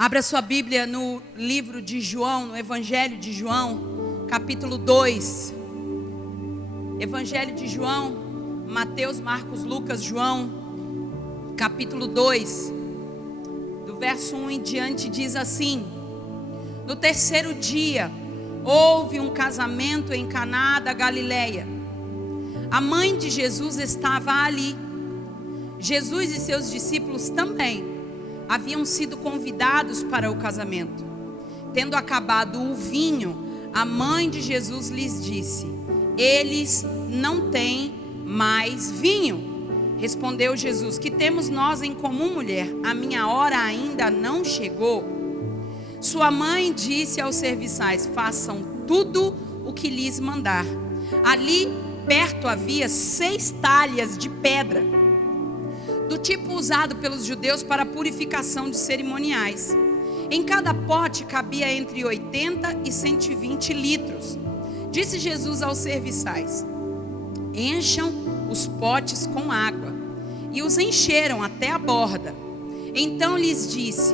Abra sua Bíblia no livro de João, no Evangelho de João, capítulo 2. Evangelho de João, Mateus, Marcos, Lucas, João, capítulo 2, do verso 1 em diante, diz assim: No terceiro dia, houve um casamento em Caná da Galileia. A mãe de Jesus estava ali. Jesus e seus discípulos também haviam sido convidados para o casamento. Tendo acabado o vinho, a mãe de Jesus lhes disse: Eles não têm mais vinho. Respondeu Jesus: Que temos nós em comum, mulher? A minha hora ainda não chegou. Sua mãe disse aos serviçais: Façam tudo o que lhes mandar. Ali perto havia 6 talhas de pedra, do tipo usado pelos judeus para a purificação de cerimoniais. Em cada pote cabia entre 80 e 120 litros. Disse Jesus aos serviçais: Encham os potes com água. E os encheram até a borda. Então lhes disse: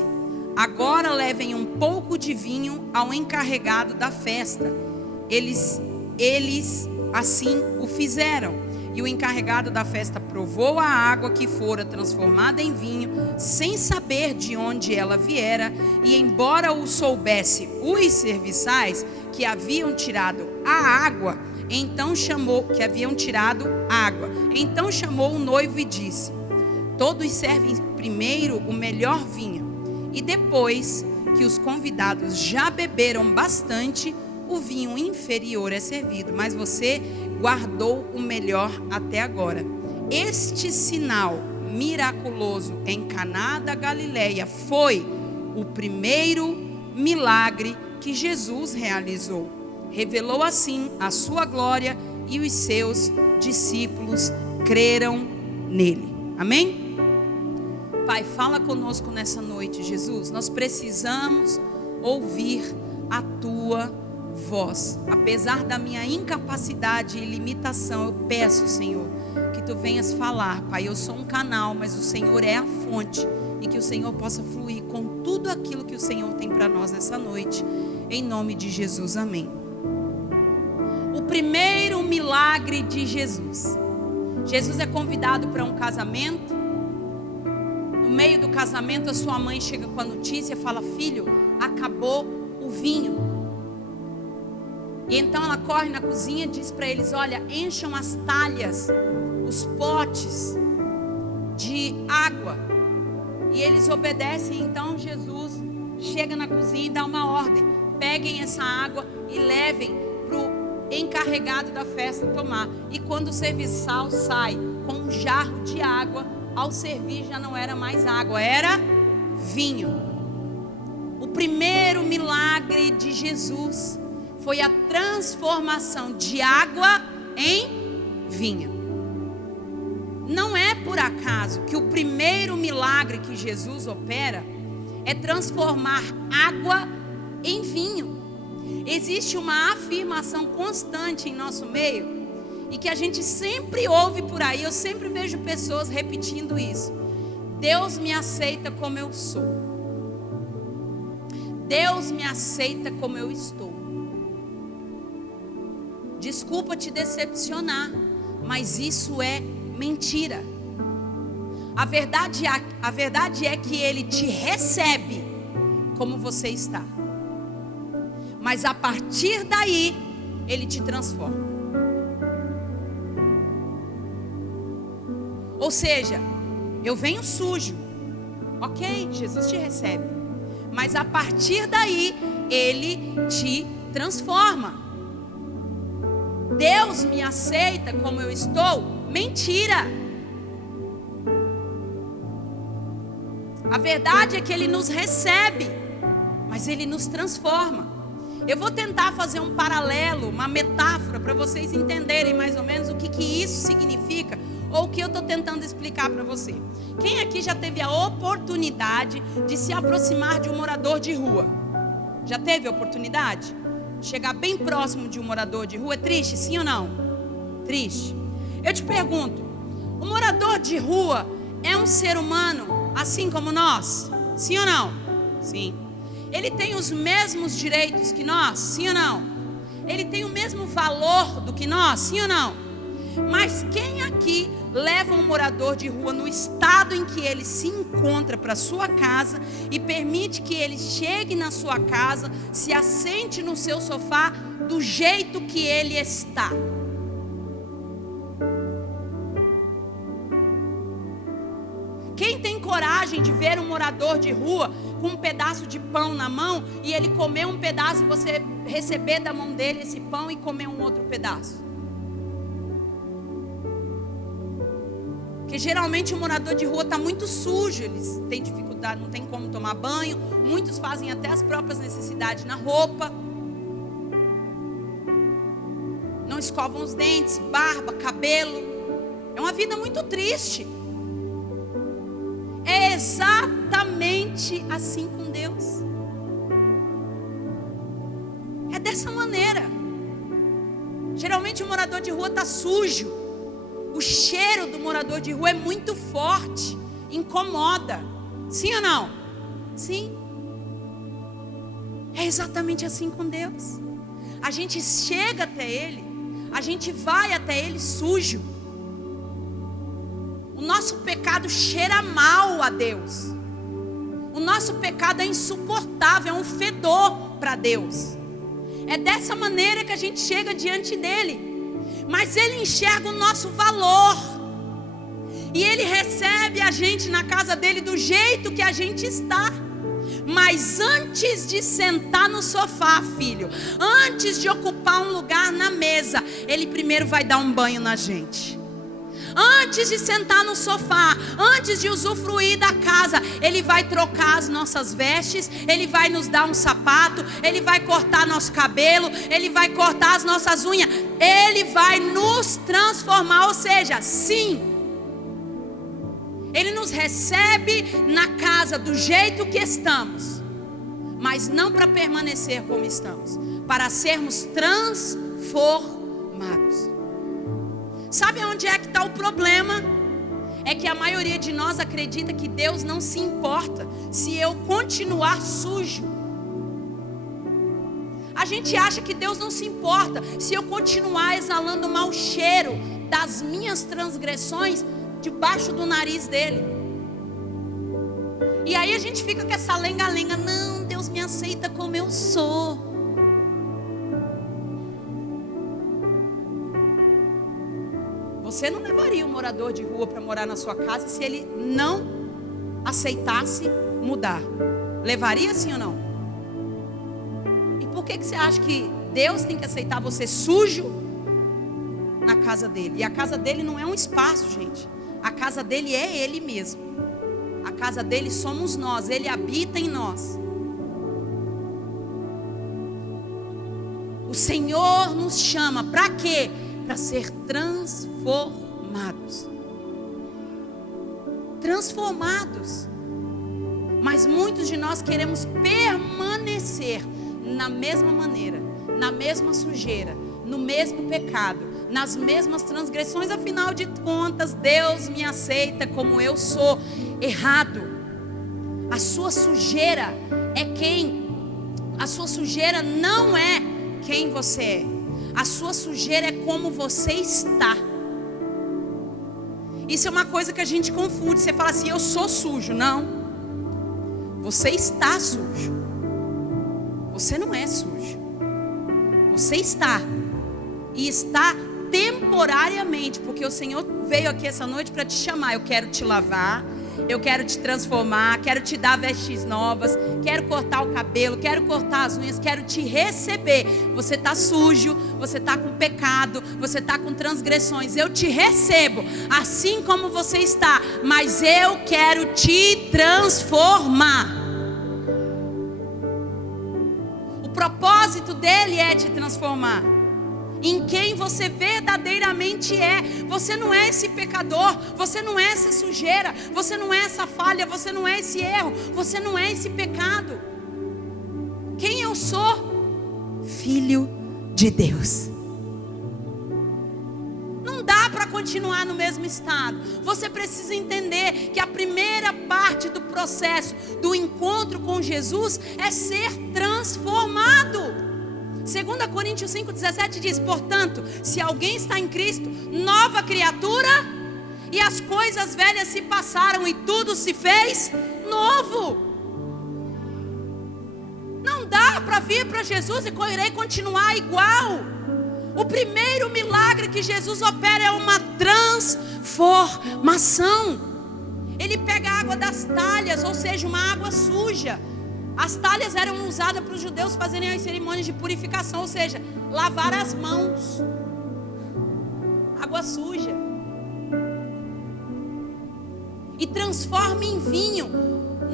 Agora levem um pouco de vinho ao encarregado da festa. Eles assim o fizeram. E o encarregado da festa provou a água que fora transformada em vinho, sem saber de onde ela viera. E embora o soubesse os serviçais que haviam tirado a água, então chamou o noivo e disse: Todos servem primeiro o melhor vinho, e depois que os convidados já beberam bastante, o vinho inferior é servido, mas você guardou o melhor até agora. Este sinal miraculoso em Caná da Galileia foi o primeiro milagre que Jesus realizou. Revelou assim a sua glória e os seus discípulos creram nele. Amém? Pai, fala conosco nessa noite, Jesus. Nós precisamos ouvir a tua voz. Apesar da minha incapacidade e limitação, eu peço, Senhor, que tu venhas falar. Pai, eu sou um canal, mas o Senhor é a fonte, e que o Senhor possa fluir com tudo aquilo que o Senhor tem para nós nessa noite, em nome de Jesus, amém. O primeiro milagre de Jesus. Jesus é convidado para um casamento. No meio do casamento, a sua mãe chega com a notícia e fala: Filho, acabou o vinho. E então ela corre na cozinha e diz para eles: Olha, encham as talhas, os potes de água. E eles obedecem. Então Jesus chega na cozinha e dá uma ordem: peguem essa água e levem para o encarregado da festa tomar. E quando o serviçal sai com um jarro de água, ao servir já não era mais água, era vinho. O primeiro milagre de Jesus foi a transformação de água em vinho. Não é por acaso que o primeiro milagre que Jesus opera é transformar água em vinho. Existe uma afirmação constante em nosso meio e que a gente sempre ouve por aí. Eu sempre vejo pessoas repetindo isso: Deus me aceita como eu sou. Deus me aceita como eu estou. Desculpa te decepcionar, mas isso é mentira. A verdade é que Ele te recebe como você está, mas a partir daí Ele te transforma. Ou seja, eu venho sujo, ok, Jesus te recebe, mas a partir daí Ele te transforma. Deus me aceita como eu estou? Mentira. A verdade é que Ele nos recebe, mas Ele nos transforma. Eu vou tentar fazer um paralelo, uma metáfora, para vocês entenderem mais ou menos o que isso significa, ou o que eu estou tentando explicar para você. Quem aqui já teve a oportunidade de se aproximar de um morador de rua? Já teve a oportunidade? Chegar bem próximo de um morador de rua é triste, sim ou não? Triste. Eu te pergunto, o morador de rua é um ser humano assim como nós? Sim ou não? Sim. Ele tem os mesmos direitos que nós? Sim ou não? Ele tem o mesmo valor do que nós? Sim ou não? Mas quem aqui leva um morador de rua no estado em que ele se encontra para sua casa e permite que ele chegue na sua casa, se assente no seu sofá do jeito que ele está? Quem tem coragem de ver um morador de rua com um pedaço de pão na mão e ele comer um pedaço e você receber da mão dele esse pão e comer um outro pedaço? Porque geralmente o morador de rua está muito sujo, eles têm dificuldade, não tem como tomar banho, muitos fazem até as próprias necessidades na roupa, não escovam os dentes, barba, cabelo, é uma vida muito triste. É exatamente assim com Deus, é dessa maneira. Geralmente o morador de rua está sujo, o cheiro do morador de rua é muito forte, incomoda. Sim ou não? Sim. É exatamente assim com Deus. A gente chega até Ele, a gente vai até Ele sujo. O nosso pecado cheira mal a Deus. O nosso pecado é insuportável, é um fedor para Deus. É dessa maneira que a gente chega diante dEle. Mas Ele enxerga o nosso valor. E Ele recebe a gente na casa dEle do jeito que a gente está. Mas antes de sentar no sofá, filho, antes de ocupar um lugar na mesa, Ele primeiro vai dar um banho na gente. Antes de sentar no sofá, antes de usufruir da casa, Ele vai trocar as nossas vestes, Ele vai nos dar um sapato, Ele vai cortar nosso cabelo, Ele vai cortar as nossas unhas, Ele vai nos transformar. Ou seja, sim, Ele nos recebe na casa do jeito que estamos, mas não para permanecer como estamos, para sermos transformados. Sabe onde é que está o problema? É que a maioria de nós acredita que Deus não se importa se eu continuar sujo. A gente acha que Deus não se importa se eu continuar exalando o mau cheiro das minhas transgressões debaixo do nariz dele. E aí a gente fica com essa lenga-lenga. Não, Deus me aceita como eu sou. Você não levaria um morador de rua para morar na sua casa se ele não aceitasse mudar? Levaria, sim ou não? E por que você acha que Deus tem que aceitar você sujo na casa dele? E a casa dele não é um espaço, gente. A casa dele é Ele mesmo. A casa dele somos nós. Ele habita em nós. O Senhor nos chama para quê? Para ser transformados. Transformados. Mas muitos de nós queremos permanecer na mesma maneira, na mesma sujeira, no mesmo pecado, nas mesmas transgressões. Afinal de contas, Deus me aceita como eu sou. Errado. A sua sujeira é quem? A sua sujeira não é quem você é. A sua sujeira é como você está. Isso é uma coisa que a gente confunde. Você fala assim, eu sou sujo. Não. Você está sujo. Você não é sujo. Você está. E está temporariamente. Porque o Senhor veio aqui essa noite para te chamar. Eu quero te lavar. Eu quero te transformar, quero te dar vestes novas, quero cortar o cabelo, quero cortar as unhas, quero te receber. Você está sujo, você está com pecado, você está com transgressões. Eu te recebo assim como você está, mas eu quero te transformar. O propósito dele é te transformar em quem você verdadeiramente é. Você não é esse pecador, você não é essa sujeira, você não é essa falha, você não é esse erro, você não é esse pecado. Quem eu sou? Filho de Deus. Não dá para para continuar no mesmo estado. Você precisa entender que a primeira parte do processo do encontro com Jesus é ser transformado. 2 Coríntios 5,17 diz: portanto, se alguém está em Cristo, nova criatura, e as coisas velhas se passaram e tudo se fez novo. Não dá para vir para Jesus e querer continuar igual. O primeiro milagre que Jesus opera é uma transformação. Ele pega a água das talhas, ou seja, uma água suja. As talhas eram usadas para os judeus fazerem as cerimônias de purificação, ou seja, lavar as mãos. Água suja. E transforma em vinho.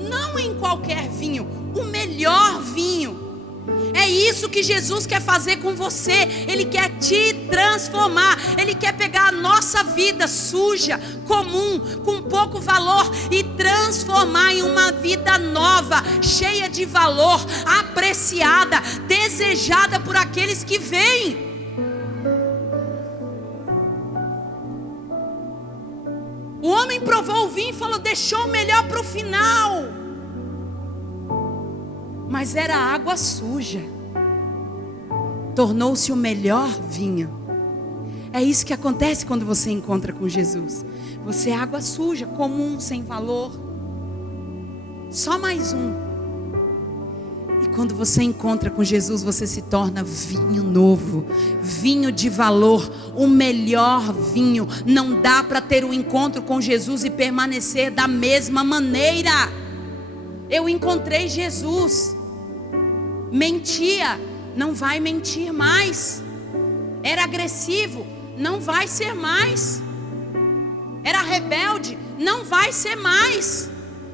Não em qualquer vinho, o melhor vinho. É isso que Jesus quer fazer com você. Ele quer te transformar. Ele quer pegar a nossa vida suja, comum, com pouco valor, e transformar em uma vida nova, cheia de valor, apreciada, desejada por aqueles que vêm. O homem provou o vinho e falou: deixou o melhor para o final. Mas era água suja. Tornou-se o melhor vinho. É isso que acontece quando você encontra com Jesus. Você é água suja, comum, sem valor. Só mais um. E quando você encontra com Jesus, você se torna vinho novo, vinho de valor, o melhor vinho. Não dá para ter um encontro com Jesus e permanecer da mesma maneira. Eu encontrei Jesus. Mentia, não vai mentir mais. Era agressivo, não vai ser mais. Era rebelde, não vai ser mais.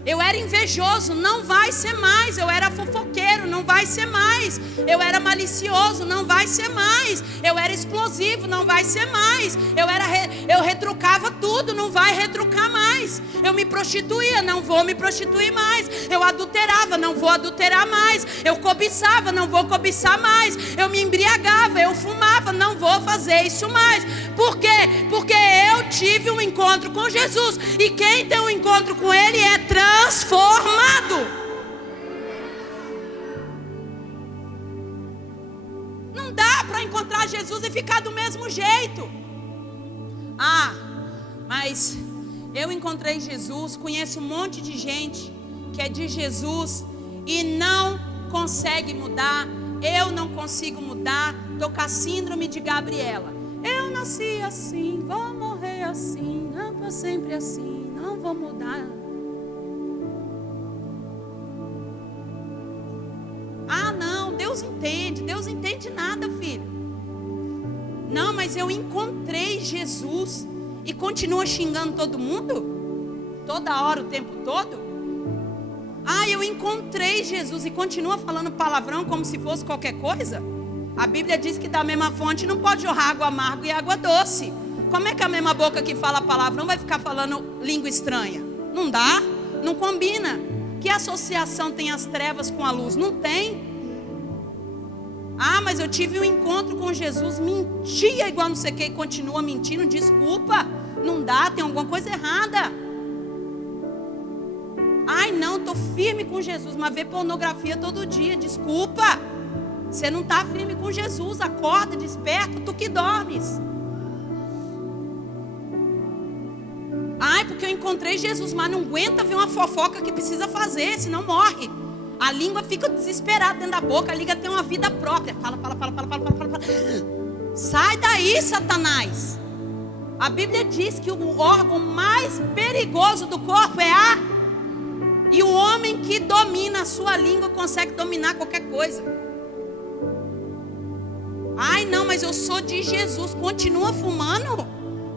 Eu era invejoso, não vai ser mais. Eu era fofoqueiro, não vai ser mais. Eu era malicioso, não vai ser mais. Eu era explosivo, não vai ser mais. Eu retrucava tudo, não vai retrucar mais. Eu me prostituía, não vou me prostituir mais. Eu adulterava, não vou adulterar mais. Eu cobiçava, não vou cobiçar mais. Eu me embriagava, eu fumava, não vou fazer isso mais. Por quê? Porque eu tive um encontro com Jesus. E quem tem um encontro com Ele é transformado. Não dá para encontrar Jesus e ficar do mesmo jeito. Ah, mas eu encontrei Jesus, conheço um monte de gente que é de Jesus e não consegue mudar. Eu não consigo mudar. Estou com a síndrome de Gabriela. Eu nasci assim, vou morrer assim, não vou sempre assim, não vou mudar. Ah, não, Deus entende nada, filho. Não, mas eu encontrei Jesus e continua xingando todo mundo? Toda hora, o tempo todo? Ah, eu encontrei Jesus e continua falando palavrão como se fosse qualquer coisa? A Bíblia diz que da mesma fonte não pode jorrar água amarga e água doce. Como é que a mesma boca que fala palavrão vai ficar falando língua estranha? Não dá, não combina. Que associação tem as trevas com a luz? Não tem. Ah, mas eu tive um encontro com Jesus, mentia igual não sei o que e continua mentindo. Desculpa, não dá, tem alguma coisa errada. Ai não, estou firme com Jesus, mas vê pornografia todo dia. Desculpa, você não está firme com Jesus. Acorda, desperta, tu que dormes. Ai, porque eu encontrei Jesus, mas não aguenta ver uma fofoca que precisa fazer, senão morre. A língua fica desesperada dentro da boca, a língua tem uma vida própria. Fala. Sai daí, Satanás. A Bíblia diz que o órgão mais perigoso do corpo é a... E o homem que domina a sua língua consegue dominar qualquer coisa. Ai não, mas eu sou de Jesus. Continua fumando?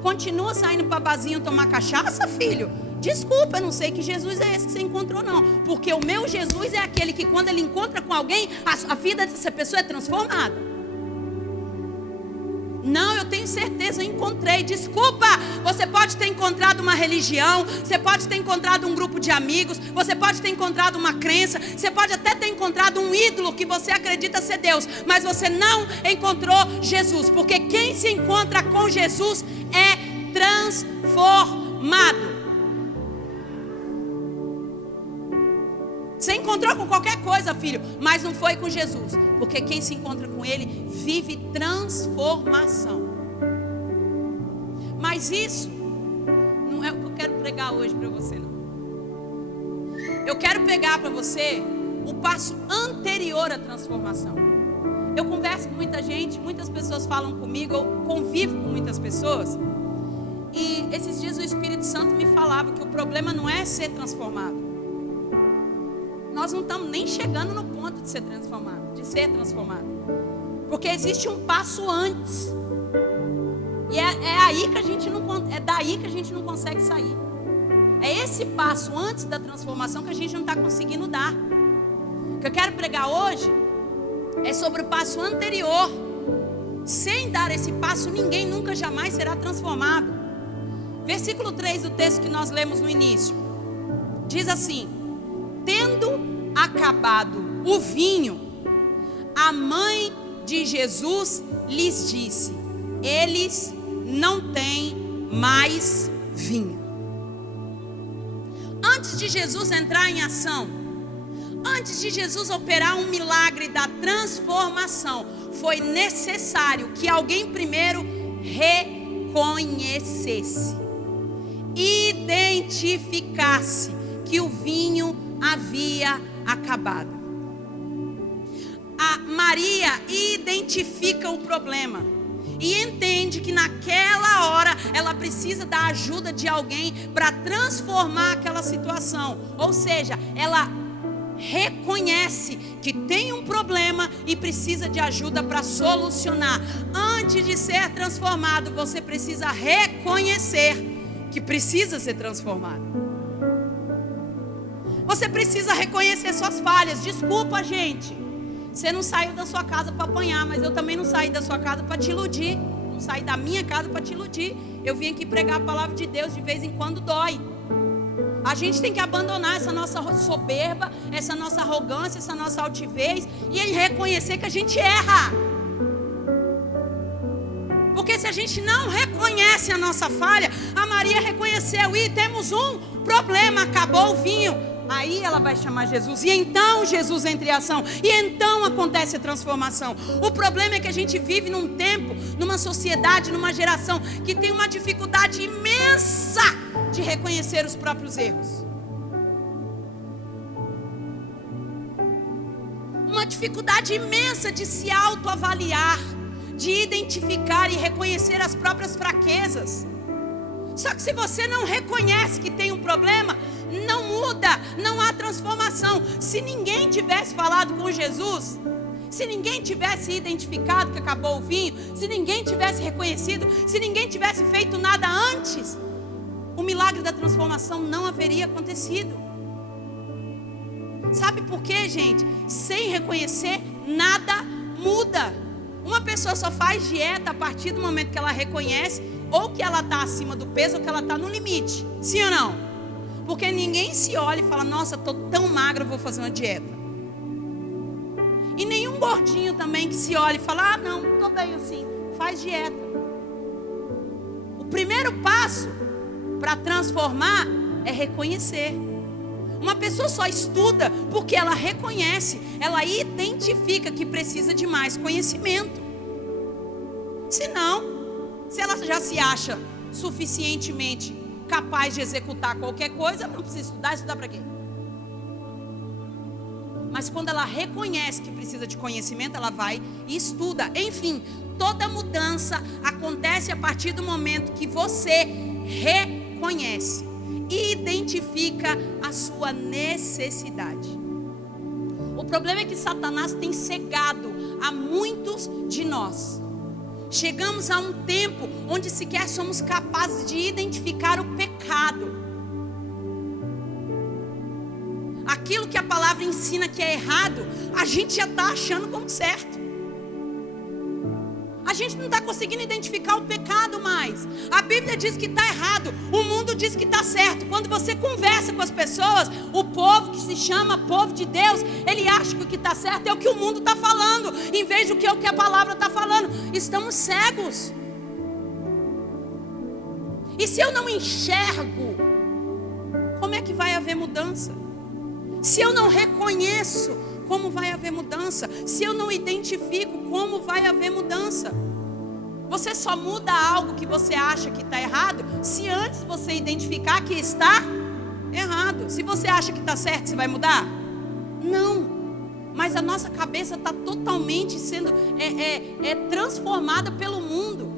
Continua saindo para barzinho tomar cachaça, filho? Desculpa, eu não sei que Jesus é esse que você encontrou não. Porque o meu Jesus é aquele que quando ele encontra com alguém, a vida dessa pessoa é transformada. Não, eu tenho certeza, eu encontrei. Desculpa, você pode ter encontrado uma religião, você pode ter encontrado um grupo de amigos, você pode ter encontrado uma crença, você pode até ter encontrado um ídolo que você acredita ser Deus, mas você não encontrou Jesus. Porque quem se encontra com Jesus é transformado. Você encontrou com qualquer coisa, filho, mas não foi com Jesus. Porque quem se encontra com Ele vive transformação. Mas isso não é o que eu quero pregar hoje para você, não. Eu quero pegar para você o passo anterior à transformação. Eu converso com muita gente, muitas pessoas falam comigo, eu convivo com muitas pessoas. E esses dias o Espírito Santo me falava que o problema não é ser transformado. Nós não estamos nem chegando no ponto de ser transformado. Porque existe um passo antes. E daí que a gente não consegue sair. É esse passo antes da transformação que a gente não está conseguindo dar. O que eu quero pregar hoje é sobre o passo anterior. Sem dar esse passo, ninguém nunca jamais será transformado. Versículo 3 do texto que nós lemos no início. Diz assim: tendo acabado o vinho, a mãe de Jesus lhes disse: eles não têm mais vinho. Antes de Jesus entrar em ação, antes de Jesus operar um milagre da transformação, foi necessário que alguém primeiro reconhecesse, identificasse que o vinho havia acabado. A Maria identifica o problema e entende que naquela hora ela precisa da ajuda de alguém para transformar aquela situação. Ou seja, ela reconhece que tem um problema e precisa de ajuda para solucionar. Antes de ser transformado, você precisa reconhecer que precisa ser transformado. Você precisa reconhecer suas falhas. Desculpa, gente. Você não saiu da sua casa para apanhar, mas eu também não saí da sua casa para te iludir. Não saí da minha casa para te iludir. Eu vim aqui pregar a palavra de Deus, de vez em quando dói. A gente tem que abandonar essa nossa soberba, essa nossa arrogância, essa nossa altivez e reconhecer que a gente erra. Porque se a gente não reconhece a nossa falha, a Maria reconheceu e temos um problema, acabou o vinho. Aí ela vai chamar Jesus, e então Jesus entra em ação, e então acontece a transformação. O problema é que a gente vive num tempo, numa sociedade, numa geração que tem uma dificuldade imensa de reconhecer os próprios erros. Uma dificuldade imensa de se autoavaliar, de identificar e reconhecer as próprias fraquezas. Só que se você não reconhece que tem um problema, não muda, não há transformação. Se ninguém tivesse falado com Jesus, se ninguém tivesse identificado que acabou o vinho, se ninguém tivesse reconhecido, se ninguém tivesse feito nada antes, o milagre da transformação não haveria acontecido. Sabe por quê, gente? Sem reconhecer, nada muda. Uma pessoa só faz dieta a partir do momento que ela reconhece ou que ela está acima do peso ou que ela está no limite. Sim ou não? Porque ninguém se olha e fala: nossa, estou tão magra, vou fazer uma dieta. E nenhum gordinho também que se olha e fala: ah, não, estou bem assim, faz dieta. O primeiro passo para transformar é reconhecer. Uma pessoa só estuda porque ela reconhece, ela identifica que precisa de mais conhecimento. Se ela já se acha suficientemente capaz de executar qualquer coisa, não precisa estudar para quê? Mas quando ela reconhece que precisa de conhecimento, ela vai e estuda. Enfim, toda mudança acontece a partir do momento que você reconhece e identifica a sua necessidade. O problema é que Satanás tem cegado a muitos de nós. Chegamos a um tempo onde sequer somos capazes de identificar o pecado. Aquilo que a palavra ensina que é errado, a gente já está achando como certo. A gente não está conseguindo identificar o pecado mais. A Bíblia diz que está errado, o mundo diz que está certo. Quando você conversa com as pessoas, o povo que se chama povo de Deus, ele acha que o que está certo é o que o mundo está falando, em vez do que é o que a palavra está falando. Estamos cegos. E se eu não enxergo, como é que vai haver mudança? Se eu não reconheço, como vai haver mudança? Se eu não identifico, como vai haver mudança? Você só muda algo que você acha que está errado se antes você identificar que está errado. Se você acha que está certo, você vai mudar? Não. Mas a nossa cabeça está totalmente sendo transformada pelo mundo.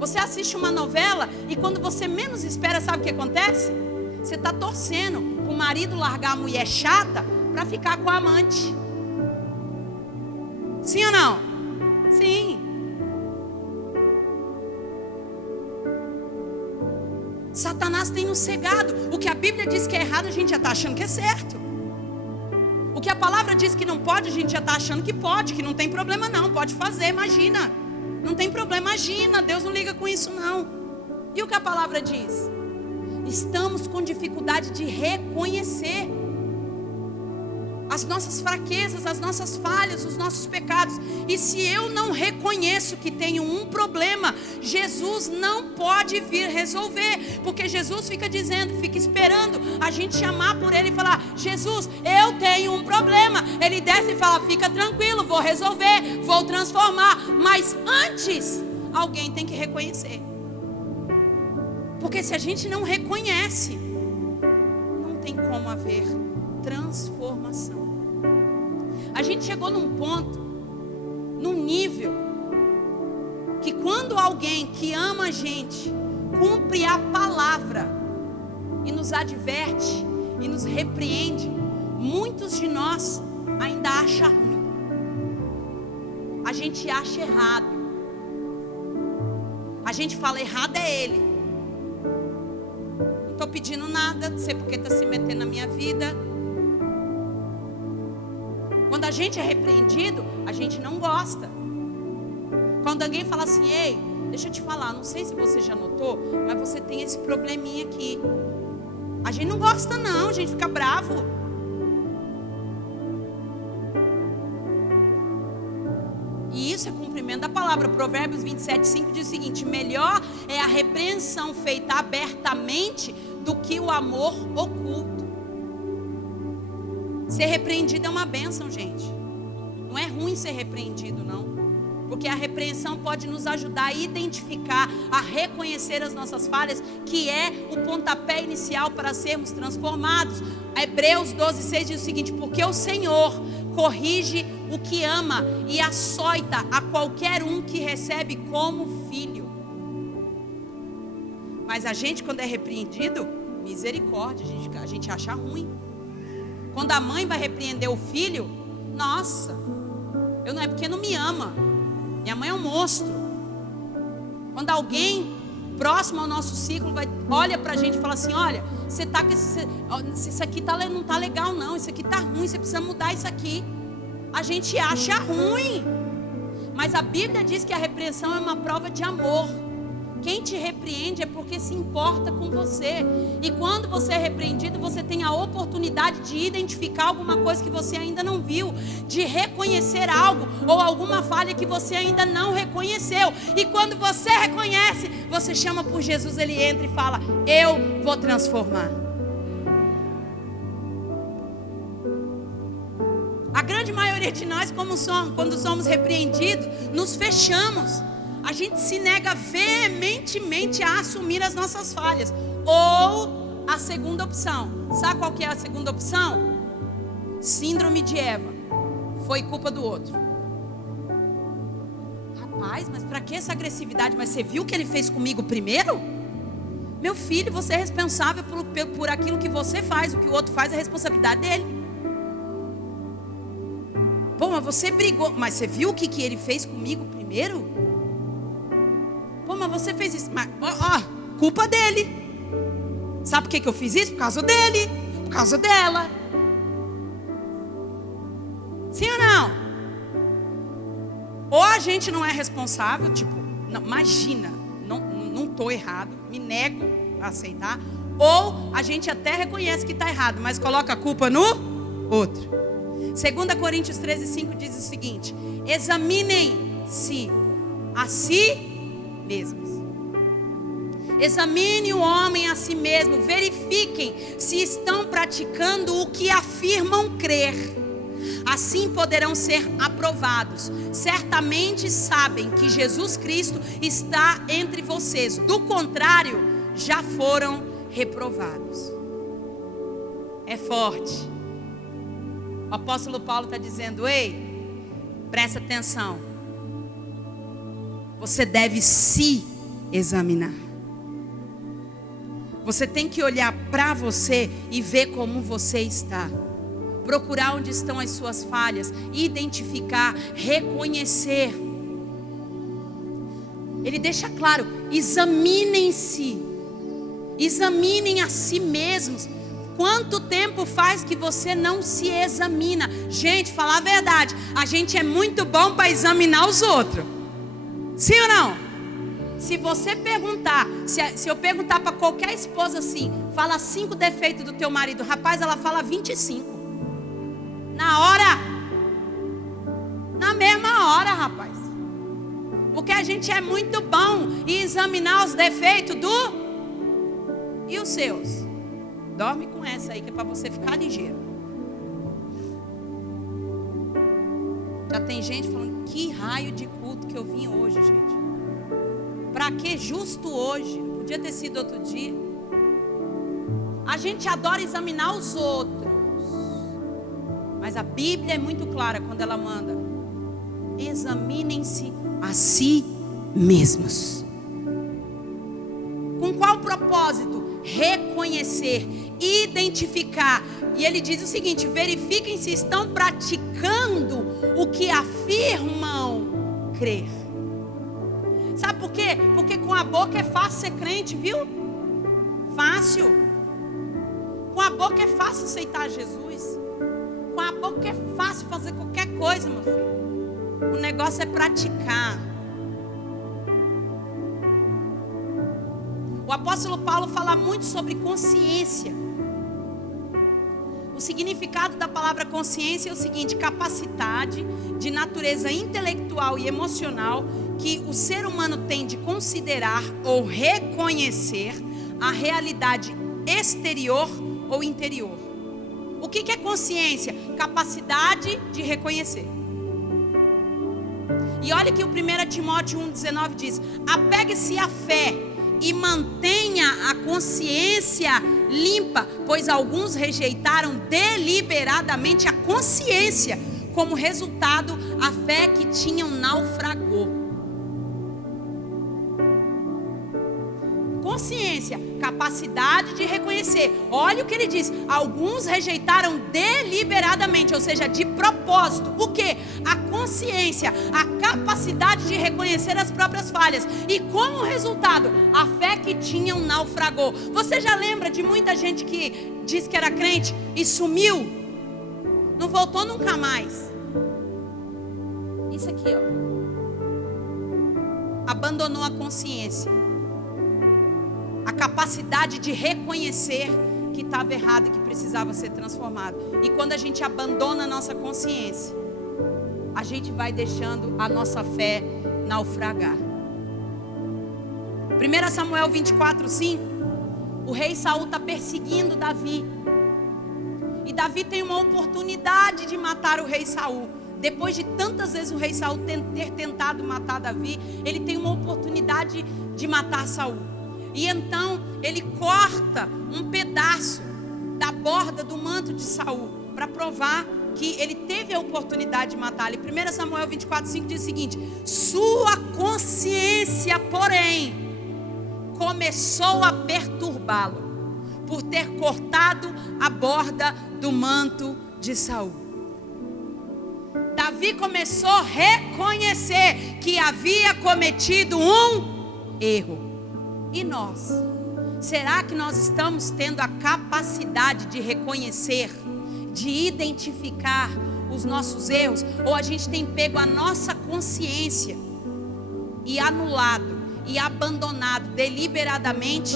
Você assiste uma novela e quando você menos espera, sabe o que acontece? Você está torcendo para o marido largar a mulher chata para ficar com a amante. Sim ou não? Sim. Satanás tem nos cegado. O que a Bíblia diz que é errado, a gente já está achando que é certo. O que a palavra diz que não pode, a gente já está achando que pode, que não tem problema não, pode fazer, imagina. Não tem problema, imagina, Deus não liga com isso não. E o que a palavra diz? Estamos com dificuldade de reconhecer as nossas fraquezas, as nossas falhas, os nossos pecados. E se eu não reconheço que tenho um problema, Jesus não pode vir resolver, porque Jesus fica dizendo, fica esperando a gente chamar por Ele e falar: Jesus, eu tenho um problema. Ele desce e fala: fica tranquilo, vou resolver, vou transformar. Mas antes, alguém tem que reconhecer. Porque se a gente não reconhece, não tem como haver transformação. A gente chegou num ponto, num nível, que quando alguém que ama a gente cumpre a palavra e nos adverte e nos repreende, muitos de nós ainda acham ruim. A gente acha errado. A gente fala: errado é ele. Não estou pedindo nada, não sei porque está se metendo na minha vida. Quando a gente é repreendido, a gente não gosta. Quando alguém fala assim: ei, deixa eu te falar, não sei se você já notou, mas você tem esse probleminha aqui. A gente não gosta não, a gente fica bravo. E isso é cumprimento da palavra. Provérbios 27:5 diz o seguinte: melhor é a repreensão feita abertamente do que o amor oculto. Ser repreendido é uma bênção, gente. Não é ruim ser repreendido, não. Porque a repreensão pode nos ajudar a identificar, a reconhecer as nossas falhas, que é o pontapé inicial para sermos transformados. Hebreus 12:6 diz o seguinte: porque o Senhor corrige o que ama e açoita a qualquer um que recebe como filho. Mas a gente, quando é repreendido, misericórdia, a gente acha ruim. Quando a mãe vai repreender o filho, nossa, eu não é porque não me ama. Minha mãe é um monstro. Quando alguém próximo ao nosso ciclo olha pra gente e fala assim: olha, você tá com isso aqui não tá legal não, isso aqui tá ruim, você precisa mudar isso aqui. A gente acha ruim. Mas a Bíblia diz que a repreensão é uma prova de amor. Quem te repreende é porque se importa com você. E quando você é repreendido, você tem a oportunidade de identificar alguma coisa que você ainda não viu, de reconhecer algo ou alguma falha que você ainda não reconheceu. E quando você reconhece, você chama por Jesus, ele entra e fala: eu vou transformar. A grande maioria de nós, quando somos repreendidos, nos fechamos. A gente se nega veementemente a assumir as nossas falhas. Ou a segunda opção. Sabe qual que é a segunda opção? Síndrome de Eva. Foi culpa do outro. Rapaz, mas para que essa agressividade? Mas você viu o que ele fez comigo primeiro? Meu filho, você é responsável por aquilo que você faz. O que o outro faz é responsabilidade dele. Pô, mas você brigou. Mas você viu o que ele fez comigo primeiro? Pô, mas você fez isso. Mas, culpa dele. Sabe por que eu fiz isso? Por causa dele. Por causa dela. Sim ou não? Ou a gente não é responsável, tipo, não, imagina, não estou errado, me nego a aceitar. Ou a gente até reconhece que está errado, mas coloca a culpa no outro. 2 Coríntios 13:5 diz o seguinte: examinem-se a si mesmos. Examine o homem a si mesmo, verifiquem se estão praticando o que afirmam crer. Assim poderão ser aprovados. Certamente sabem que Jesus Cristo está entre vocês. Do contrário, já foram reprovados. É forte. O apóstolo Paulo está dizendo: ei, presta atenção. Você deve se examinar. Você tem que olhar para você e ver como você está. Procurar onde estão as suas falhas, identificar, reconhecer. Ele deixa claro: examinem-se, examinem a si mesmos. Quanto tempo faz que você não se examina? Gente, falar a verdade, a gente é muito bom para examinar os outros. Sim ou não? Se você perguntar, se eu perguntar para qualquer esposa assim, fala 5 defeitos do teu marido, rapaz, ela fala 25. Na hora, na mesma hora, rapaz. Porque a gente é muito bom em examinar os defeitos e os seus. Dorme com essa aí que é para você ficar ligeiro. Já tem gente falando: que raio de culto que eu vim hoje, gente. Pra que justo hoje? Podia ter sido outro dia. A gente adora examinar os outros, mas a Bíblia é muito clara quando ela manda: examinem-se a si mesmos. Com qual propósito? Reconhecer, identificar. E ele diz o seguinte: verifiquem se estão praticando o que afirmam crer. Sabe por quê? Porque com a boca é fácil ser crente, viu? Fácil. Com a boca é fácil aceitar Jesus. Com a boca é fácil fazer qualquer coisa, meu filho. O negócio é praticar. O apóstolo Paulo fala muito sobre consciência. O significado da palavra consciência é o seguinte: capacidade de natureza intelectual e emocional que o ser humano tem de considerar ou reconhecer a realidade exterior ou interior. O que é consciência? Capacidade de reconhecer. E olha que o 1 Timóteo 1,19 diz: apegue-se à fé e mantenha a consciência limpa, pois alguns rejeitaram deliberadamente a consciência. Como resultado, a fé que tinham naufragou. Consciência, capacidade de reconhecer. Olha o que ele diz: alguns rejeitaram deliberadamente, ou seja, de propósito. O que? A consciência, a capacidade de reconhecer as próprias falhas. E como resultado, a fé que tinham naufragou. Você já lembra de muita gente que diz que era crente e sumiu? Não voltou nunca mais. Isso aqui, ó. Abandonou a consciência. A capacidade de reconhecer que estava errado e que precisava ser transformado. E quando a gente abandona a nossa consciência, a gente vai deixando a nossa fé naufragar. 1 Samuel 24:5, o rei Saul está perseguindo Davi. E Davi tem uma oportunidade de matar o rei Saul. Depois de tantas vezes o rei Saul ter tentado matar Davi, ele tem uma oportunidade de matar Saul. E então ele corta um pedaço da borda do manto de Saul para provar que ele teve a oportunidade de matá-lo. 1 Samuel 24:5 diz o seguinte: sua consciência, porém, começou a perturbá-lo por ter cortado a borda do manto de Saul. Davi começou a reconhecer que havia cometido um erro. E nós? Será que nós estamos tendo a capacidade de reconhecer, de identificar os nossos erros? Ou a gente tem pego a nossa consciência e anulado e abandonado deliberadamente,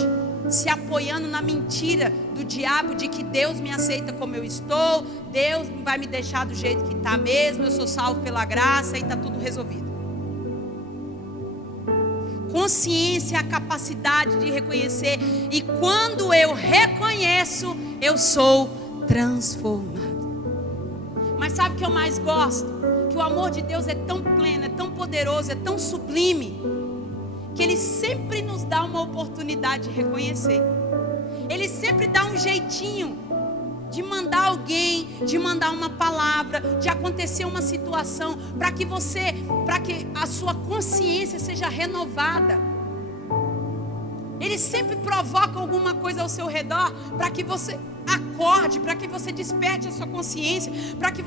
se apoiando na mentira do diabo de que Deus me aceita como eu estou, Deus vai me deixar do jeito que está mesmo, eu sou salvo pela graça e está tudo resolvido. consciência, a capacidade de reconhecer. E quando eu reconheço, eu sou transformado. Mas sabe o que eu mais gosto? Que o amor de Deus é tão pleno, é tão poderoso, é tão sublime, que Ele sempre nos dá uma oportunidade de reconhecer. Ele sempre dá um jeitinho de mandar alguém, de mandar uma palavra, de acontecer uma situação, para que a sua consciência seja renovada. Ele sempre provoca alguma coisa ao seu redor, para que você acorde, para que você desperte a sua consciência, para que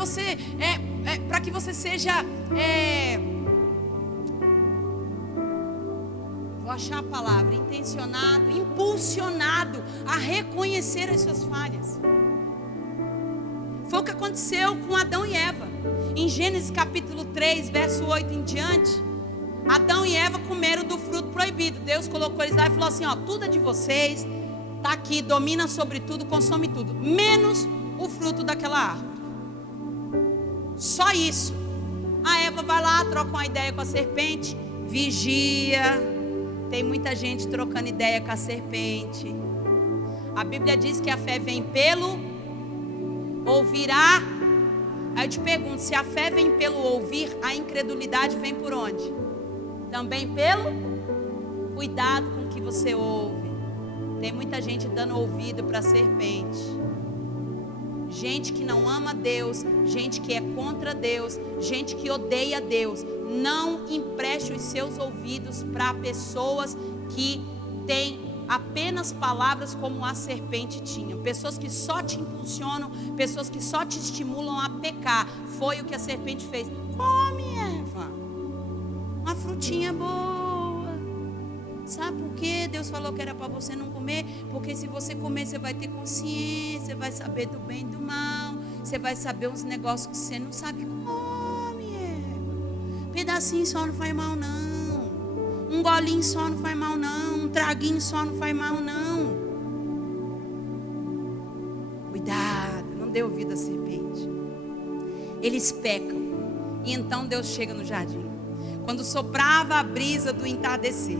você seja, vou achar a palavra, intencionado, impulsionado a reconhecer as suas falhas. Foi o que aconteceu com Adão e Eva. Em Gênesis capítulo 3, verso 8 em diante, Adão e Eva comeram do fruto proibido. Deus colocou eles lá e falou assim: ó, tudo é de vocês, está aqui, domina sobre tudo, consome tudo, menos o fruto daquela árvore. Só isso. A Eva vai lá, troca uma ideia com a serpente, vigia. Tem muita gente trocando ideia com a serpente. A Bíblia diz que a fé vem pelo ouvirá. Aí eu te pergunto, se a fé vem pelo ouvir, a incredulidade vem por onde? Também pelo cuidado com o que você ouve. Tem muita gente dando ouvido para a serpente. Gente que não ama Deus, gente que é contra Deus, gente que odeia Deus. Não empreste os seus ouvidos para pessoas que têm apenas palavras como a serpente tinha. Pessoas que só te impulsionam, pessoas que só te estimulam a pecar. Foi o que a serpente fez. Come, Eva, uma frutinha boa. Sabe por quê? Deus falou que era para você não comer. Porque se você comer, você vai ter consciência, vai saber do bem e do mal. Você vai saber uns negócios que você não sabe. Come, Eva. Pedacinho só não faz mal, não. Um golinho só não faz mal, não. Um traguinho só não faz mal, não. Cuidado, não dê ouvido à serpente. Eles pecam. E então Deus chega no jardim. Quando soprava a brisa do entardecer,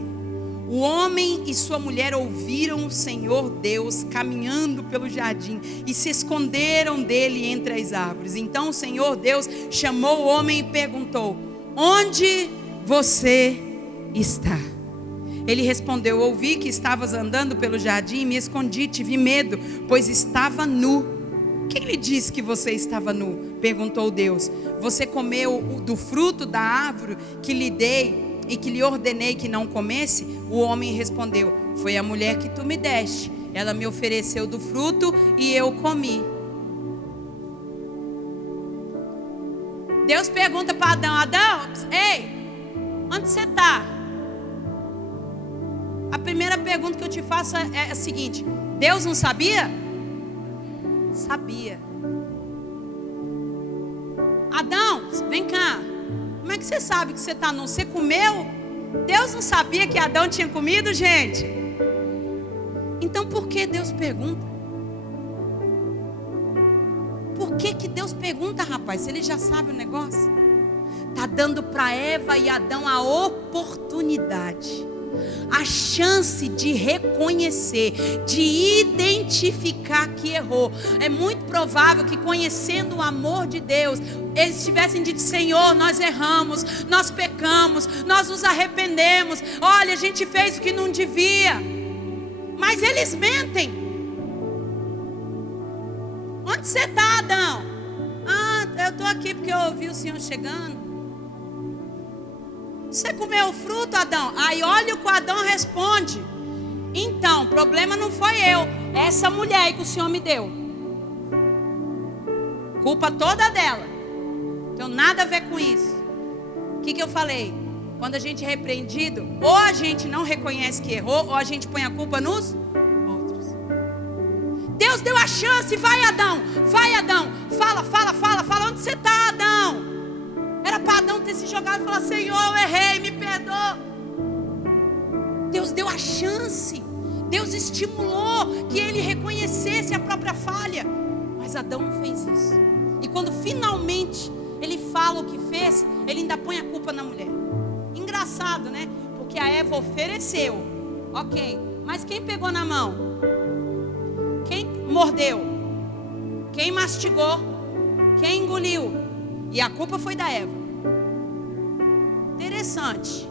o homem e sua mulher ouviram o Senhor Deus caminhando pelo jardim e se esconderam dele entre as árvores. Então o Senhor Deus chamou o homem e perguntou: onde você está? Ele respondeu: ouvi que estavas andando pelo jardim e me escondi, tive medo, pois estava nu. Quem lhe disse que você estava nu? Perguntou Deus. Você comeu do fruto da árvore que lhe dei e que lhe ordenei que não comesse? O homem respondeu: foi a mulher que tu me deste, ela me ofereceu do fruto e eu comi. Deus pergunta para Adão: Adão, ei, onde você está? A primeira pergunta que eu te faço é a seguinte: Deus não sabia? Sabia. Adão, vem cá. Como é que você sabe que você está nu? Você comeu? Deus não sabia que Adão tinha comido, gente? Então por que Deus pergunta? Por que Deus pergunta, rapaz? Se ele já sabe o negócio. Está dando para Eva e Adão a oportunidade, a chance de reconhecer, de identificar que errou. É muito provável que, conhecendo o amor de Deus, eles tivessem dito: Senhor, nós erramos, nós pecamos, nós nos arrependemos, olha, a gente fez o que não devia. Mas eles mentem. Onde você está, Adão? Ah, eu estou aqui porque eu ouvi o Senhor chegando. Você comeu o fruto, Adão? Aí olha o que o Adão responde: então, o problema não foi eu, é essa mulher aí que o Senhor me deu. Culpa toda dela. Não tenho nada a ver com isso. O que eu falei? Quando a gente é repreendido, ou a gente não reconhece que errou, ou a gente põe a culpa nos outros. Deus deu a chance. Vai, Adão, fala. Onde você está, Adão? Era para Adão ter se jogado e falar: Senhor, eu errei, me perdoa. Deus deu a chance. Deus estimulou que ele reconhecesse a própria falha. Mas Adão não fez isso. E quando finalmente ele fala o que fez, ele ainda põe a culpa na mulher. Engraçado, né? que a Eva ofereceu. Ok, mas quem pegou na mão? Quem mordeu? Quem mastigou? Quem engoliu? E a culpa foi da Eva. Interessante.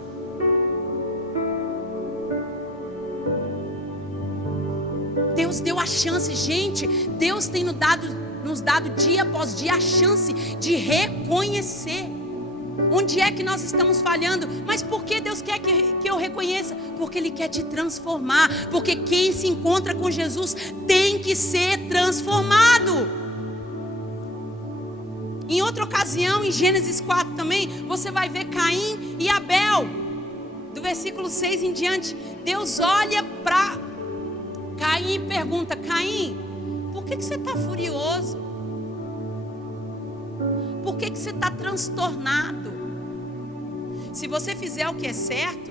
Deus deu a chance, gente. Deus tem nos dado dia após dia a chance de reconhecer onde é que nós estamos falhando. Mas por que Deus quer que eu reconheça? Porque Ele quer te transformar. Porque quem se encontra com Jesus tem que ser transformado. Em outra ocasião, em Gênesis 4 também, você vai ver Caim e Abel. Do versículo 6 em diante, Deus olha para Caim e pergunta: Caim, por que você está furioso? Por que você está transtornado? Se você fizer o que é certo,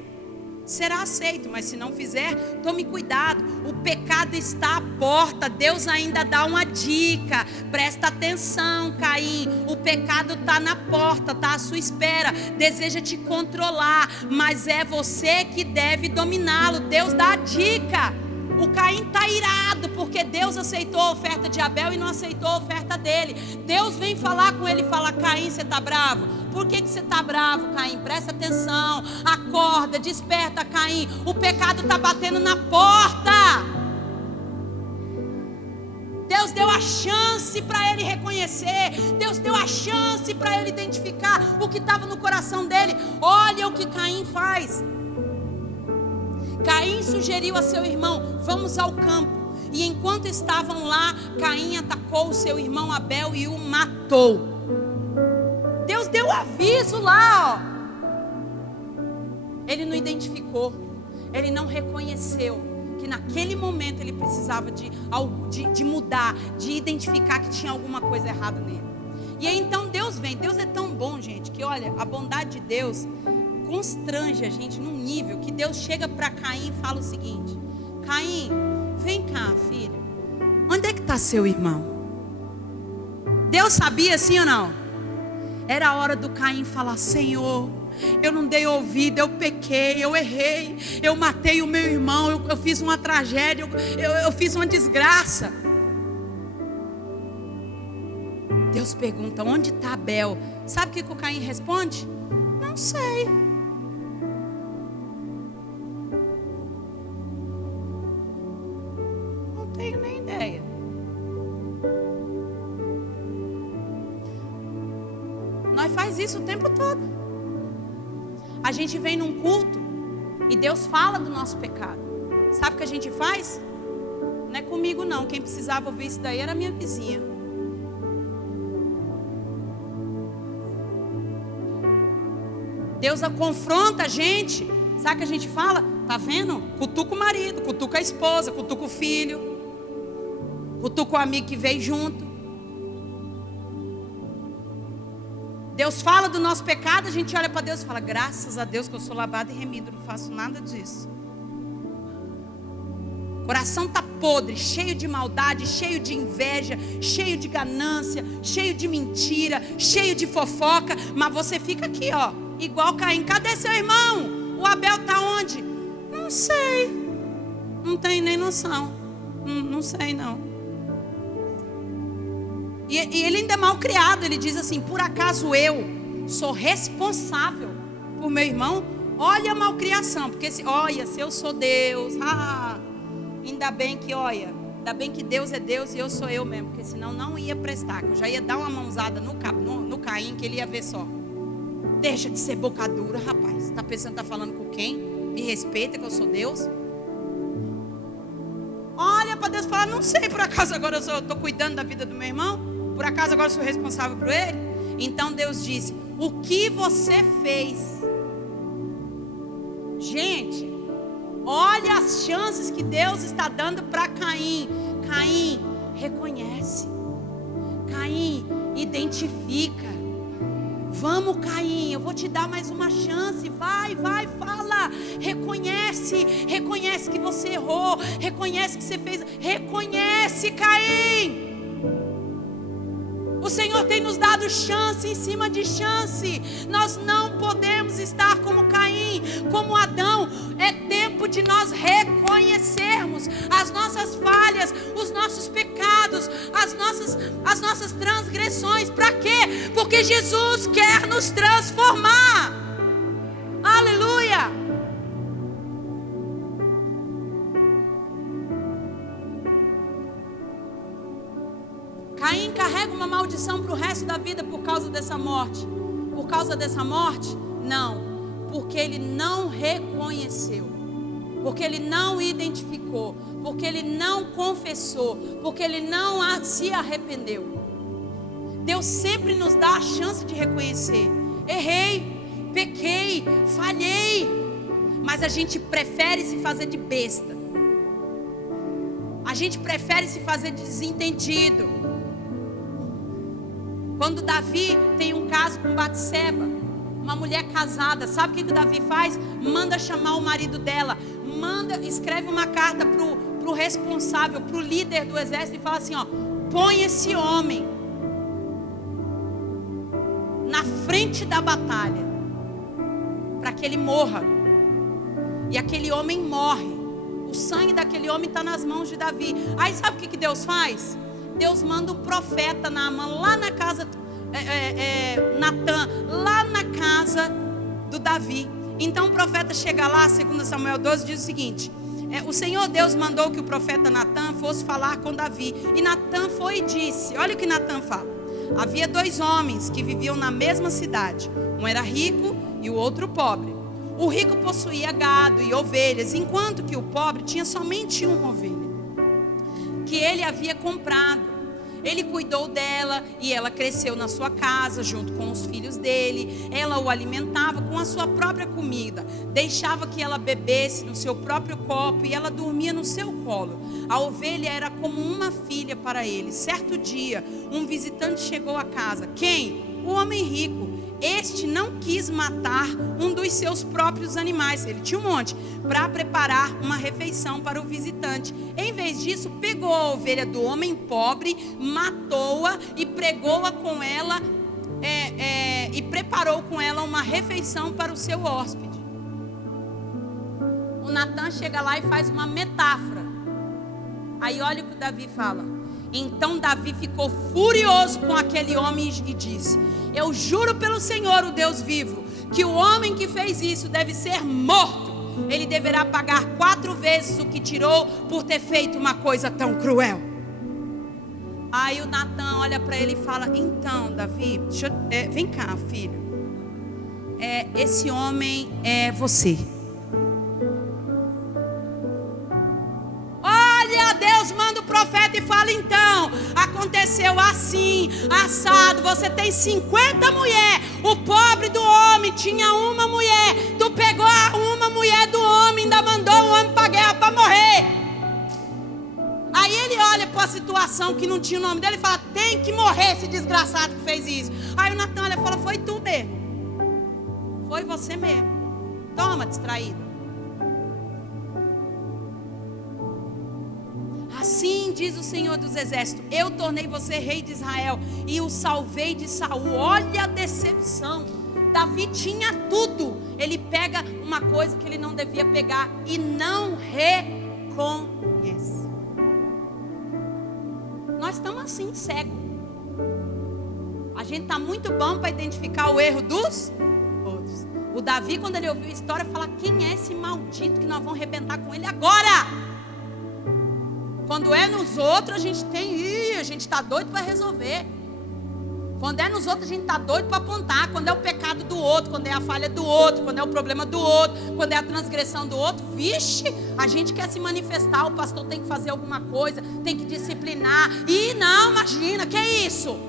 será aceito, mas se não fizer, tome cuidado, o pecado está à porta. Deus ainda dá uma dica, presta atenção, Caim, o pecado está na porta, está à sua espera, deseja te controlar, mas é você que deve dominá-lo. Deus dá a dica. O Caim está irado porque Deus aceitou a oferta de Abel e não aceitou a oferta dele. Deus vem falar com ele e fala: Caim, você está bravo? Por que você está bravo, Caim? Presta atenção, acorda, desperta, Caim. O pecado está batendo na porta. Deus deu a chance para ele reconhecer. Deus deu a chance para ele identificar o que estava no coração dele. Olha o que Caim faz. Caim sugeriu a seu irmão: vamos ao campo. E enquanto estavam lá, Caim atacou o seu irmão Abel e o matou. Deus deu aviso lá, ó. Ele não identificou, ele não reconheceu que naquele momento ele precisava de mudar, de identificar que tinha alguma coisa errada nele. E aí então Deus vem. Deus é tão bom, gente, que olha, a bondade de Deus constrange a gente num nível que Deus chega para Caim e fala o seguinte: Caim, vem cá, filho, onde é que está seu irmão? Deus sabia, sim ou não? Era a hora do Caim falar: Senhor, eu não dei ouvido, eu pequei, eu errei, eu matei o meu irmão, eu fiz uma tragédia, eu fiz uma desgraça. Deus pergunta: onde está Abel? Sabe o que o Caim responde? Não sei. Não tenho nem ideia. Nós faz isso o tempo todo. A gente vem num culto e Deus fala do nosso pecado. Sabe o que a gente faz? Não é comigo não. Quem precisava ouvir isso daí era a minha vizinha. Deus confronta a gente. Sabe o que a gente fala? Tá vendo? Cutuca o marido, cutuca a esposa, cutuca o filho, cutuca o amigo que veio junto. Deus fala do nosso pecado, a gente olha para Deus e fala: graças a Deus que eu sou lavado e remido, não faço nada disso. O coração está podre, cheio de maldade, cheio de inveja, cheio de ganância, cheio de mentira, cheio de fofoca. Mas você fica aqui, ó, igual Caim. Cadê seu irmão? O Abel está onde? Não sei. Não tenho nem noção. Não sei não. E ele ainda é mal criado. Ele diz assim: por acaso eu sou responsável por meu irmão? Olha a malcriação. Porque se eu sou Deus, ainda bem que, ainda bem que Deus é Deus e eu sou eu mesmo, porque senão não ia prestar. Eu já ia dar uma mãozada no Caim, que ele ia ver só. Deixa de ser boca dura, rapaz. Está pensando que está falando com quem? Me respeita que eu sou Deus. Olha para Deus e fala: não sei, por acaso agora eu estou cuidando da vida do meu irmão? Por acaso agora eu sou responsável por ele? Então Deus disse: o que você fez? Gente, olha as chances que Deus está dando para Caim. Caim, reconhece. Caim, identifica. Vamos, Caim, eu vou te dar mais uma chance. Vai, fala. Reconhece que você errou. Reconhece que você fez. Reconhece, Caim. O O Senhor tem nos dado chance em cima de chance. Nós não podemos estar como Caim, como Adão. É tempo de nós reconhecermos as nossas falhas, os nossos pecados, as nossas transgressões. Para quê? Porque Jesus quer nos transformar. Aleluia! Caim carrega uma maldição para o resto da vida por causa dessa morte. Por causa dessa morte? Não. Porque ele não reconheceu. Porque ele não identificou. Porque ele não confessou. Porque ele não se arrependeu. Deus sempre nos dá a chance de reconhecer. Errei, pequei, falhei. Mas a gente prefere se fazer de besta. A gente prefere se fazer de desentendido. Quando Davi tem um caso com Batseba, uma mulher casada, sabe o que o Davi faz? Manda chamar o marido dela, escreve uma carta pro responsável, pro líder do exército e fala assim, ó, põe esse homem na frente da batalha, para que ele morra. E aquele homem morre. O sangue daquele homem está nas mãos de Davi. Aí sabe o que Deus faz? Deus manda um profeta Naamã lá na casa, Natan, lá na casa do Davi. Então o profeta chega lá, 2 Samuel 12, diz o seguinte: o Senhor Deus mandou que o profeta Natan fosse falar com Davi. E Natan foi e disse, olha o que Natan fala: havia 2 homens que viviam na mesma cidade. Um era rico e o outro pobre. O rico possuía gado e ovelhas, enquanto que o pobre tinha somente uma ovelha, que ele havia comprado. Ele cuidou dela e ela cresceu na sua casa junto com os filhos dele. Ela o alimentava com a sua própria comida, deixava que ela bebesse no seu próprio copo e ela dormia no seu colo. A ovelha era como uma filha para ele. Certo dia, um visitante chegou à casa. Quem? O homem rico. Este não quis matar um dos seus próprios animais, ele tinha um monte, para preparar uma refeição para o visitante. Em vez disso, pegou a ovelha do homem pobre, matou-a e pregou-a com ela, e preparou com ela uma refeição para o seu hóspede. O Natan chega lá e faz uma metáfora. Aí olha o que o Davi fala. Então Davi ficou furioso com aquele homem e disse: eu juro pelo Senhor, o Deus vivo, que o homem que fez isso deve ser morto. Ele deverá pagar 4 vezes o que tirou por ter feito uma coisa tão cruel. Aí o Natan olha para ele e fala: então Davi, vem cá, filho, esse homem é você. Deus manda o profeta e fala: então, aconteceu assim, assado, você tem 50 mulheres, o pobre do homem tinha uma mulher, tu pegou uma mulher do homem, ainda mandou o homem para a guerra para morrer. Aí ele olha para a situação que não tinha o nome dele e fala: tem que morrer esse desgraçado que fez isso. Aí o Natan olha e fala: foi tu mesmo, foi você mesmo, toma, distraído. Assim diz o Senhor dos Exércitos: eu tornei você rei de Israel e o salvei de Saul. Olha a decepção. Davi tinha tudo. Ele pega uma coisa que ele não devia pegar e não reconhece. Nós estamos assim, cegos. A gente está muito bom para identificar o erro dos outros. O Davi, quando ele ouviu a história, fala: quem é esse maldito que nós vamos arrebentar com ele agora? Quando é nos outros, a gente está doido para resolver. Quando é nos outros, a gente está doido para apontar. Quando é o pecado do outro, quando é a falha do outro, quando é o problema do outro, quando é a transgressão do outro, vixe, a gente quer se manifestar. O pastor tem que fazer alguma coisa, tem que disciplinar. E não, imagina, que é isso?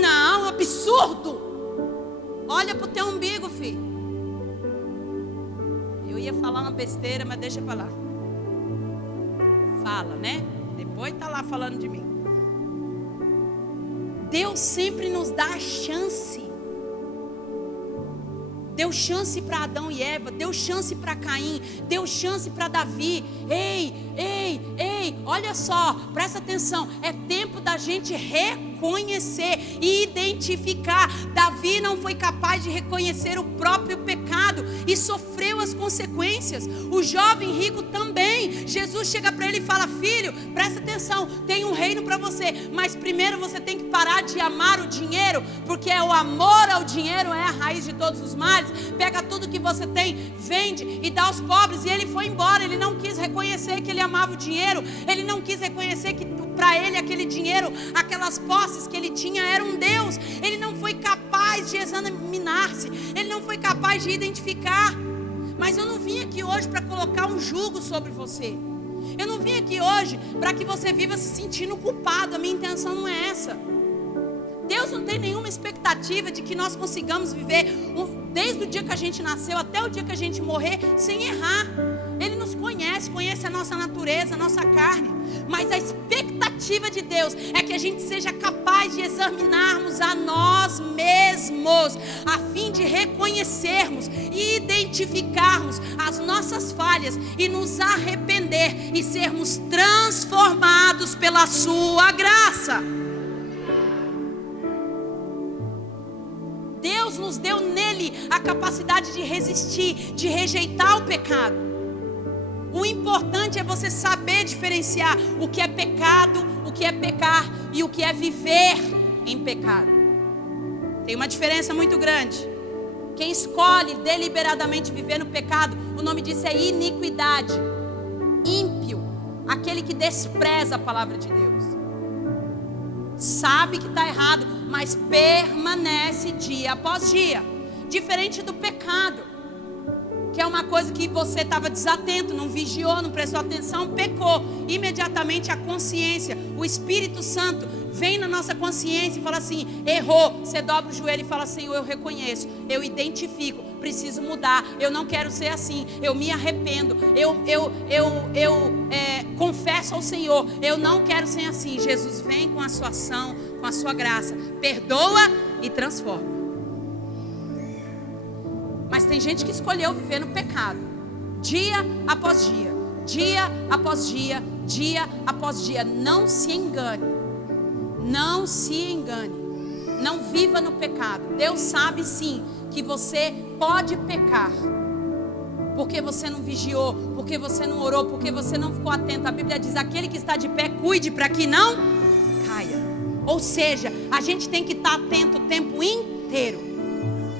Não, absurdo. Olha para o teu umbigo, filho. Eu ia falar uma besteira, mas deixa para lá. Fala, né? Depois está lá falando de mim. Deus sempre nos dá a chance. Deu chance para Adão e Eva, deu chance para Caim, deu chance para Davi. Ei, olha só, presta atenção. É tempo da gente reconhecer reconhecer e identificar. Davi não foi capaz de reconhecer o próprio pecado e sofreu as consequências. O jovem rico também. Jesus chega para ele e fala: filho, presta atenção, tem um reino para você, mas primeiro você tem que parar de amar o dinheiro, porque o amor ao dinheiro é a raiz de todos os males. Pega tudo que você tem, vende e dá aos pobres. E ele foi embora. Ele não quis reconhecer que ele amava o dinheiro. Ele não quis reconhecer que para ele aquele dinheiro, aquelas posses que ele tinha era um Deus. Ele não foi capaz de examinar-se. Ele não foi capaz de identificar. Mas eu não vim aqui hoje para colocar um jugo sobre você. Eu não vim aqui hoje para que você viva se sentindo culpado. A minha intenção não é essa. Deus não tem nenhuma expectativa de que nós consigamos viver desde o dia que a gente nasceu até o dia que a gente morrer sem errar. Ele nos conhece, conhece a nossa natureza, a nossa carne. Mas a expectativa de Deus é que a gente seja capaz de examinarmos a nós mesmos, a fim de reconhecermos e identificarmos as nossas falhas e nos arrepender e sermos transformados pela sua graça. Deus nos deu nele a capacidade de resistir, de rejeitar o pecado. O importante é você saber diferenciar o que é pecado, o que é pecar e o que é viver em pecado. Tem uma diferença muito grande. Quem escolhe deliberadamente viver no pecado, o nome disso é iniquidade. Ímpio, aquele que despreza a palavra de Deus. Sabe que está errado, mas permanece dia após dia. Diferente do pecado, que é uma coisa que você estava desatento, não vigiou, não prestou atenção, pecou. Imediatamente a consciência, o Espírito Santo vem na nossa consciência e fala assim: errou. Você dobra o joelho e fala: Senhor, eu reconheço, eu identifico, preciso mudar, eu não quero ser assim, eu me arrependo, eu confesso ao Senhor, eu não quero ser assim. Jesus vem com a sua ação, com a sua graça, perdoa e transforma. Mas tem gente que escolheu viver no pecado, dia após dia, dia após dia, dia após dia. Não se engane, não se engane, não viva no pecado. Deus sabe sim que você pode pecar, porque você não vigiou, porque você não orou, porque você não ficou atento. A Bíblia diz: aquele que está de pé, cuide para que não caia. Ou seja, a gente tem que estar atento o tempo inteiro,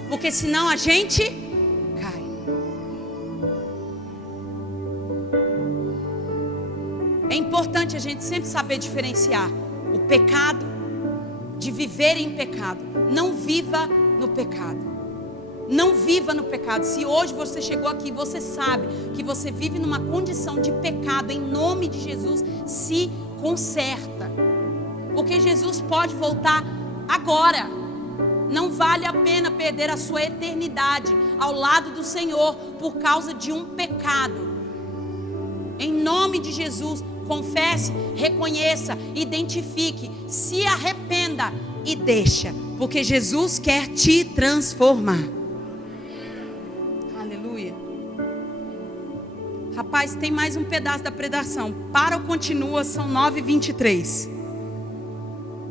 porque senão a gente cai. É importante a gente sempre saber diferenciar o pecado de viver em pecado. Não viva no pecado. Não viva no pecado. Se hoje você chegou aqui, você sabe que você vive numa condição de pecado, em nome de Jesus, se conserta. Porque Jesus pode voltar agora. Não vale a pena perder a sua eternidade ao lado do Senhor por causa de um pecado. Em nome de Jesus, confesse, reconheça, identifique, se arrependa e deixa, porque Jesus quer te transformar. Aleluia. Rapaz, tem mais um pedaço da pregação. Para ou continua, são 9h23.